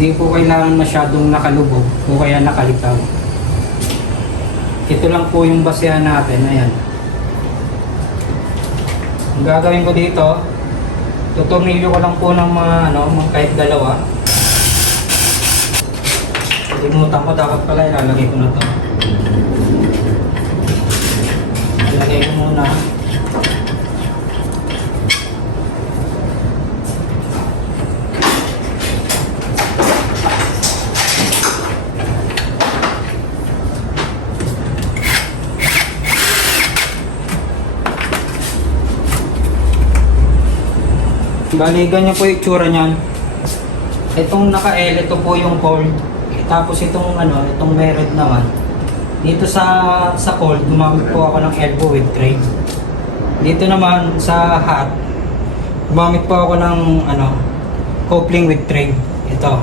Hindi po kailangan masyadong nakalubog o kaya nakalitaw. Ito lang po yung basehan natin. Ayan. Ang gagawin ko dito, tutornilyo ko lang po ng mga kahit dalawa. Limutan ko, dapat pala ilalagay ko na to. Ilalagay ko muna. Bali, ganyan po yung itsura niyan. Itong naka-L, ito po yung cold. Tapos itong itong meron naman. Dito sa cold, gumamit po ako ng elbow with tray. Dito naman sa hot, gumamit po ako ng coupling with tray. Ito.